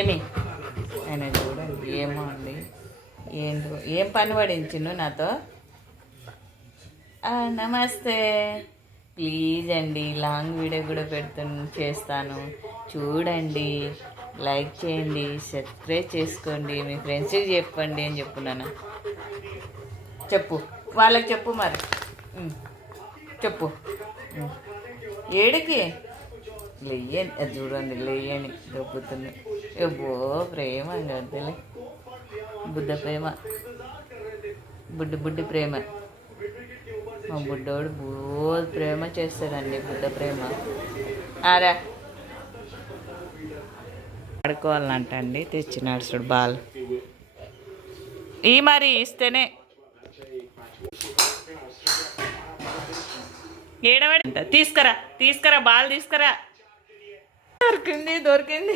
ఏమి ఆయన చూడండి, ఏమో అండి, ఏంటో ఏం పని పడించిండు నాతో. నమస్తే, ప్లీజ్ అండి లాంగ్ వీడియో కూడా చేస్తాను, చూడండి, లైక్ చేయండి, సబ్స్క్రైబ్ చేసుకోండి, మీ ఫ్రెండ్స్కి చెప్పండి అని చెప్పున్నాను. చెప్పు వాళ్ళకి, చెప్పు మరి, చెప్పు. ఏడికి లేయని, అది చూడండి, లేయని దొబ్బుతుంది. ఎవ్వో ప్రేమ కదలే, బుడ్డ ప్రేమ, బుడ్డి ప్రేమ. మా బుడ్డోడు ప్రేమ చేస్తాడండి, బుడ్డ ప్రేమ. ఆరా ఆడుకోవాలంట అండి, తెచ్చినాడు చూడు బాల్. ఈ మరి ఇస్తేనే ఏడవాడి, తీసుకురా బాల్ తీసుకురా. దొరికింది.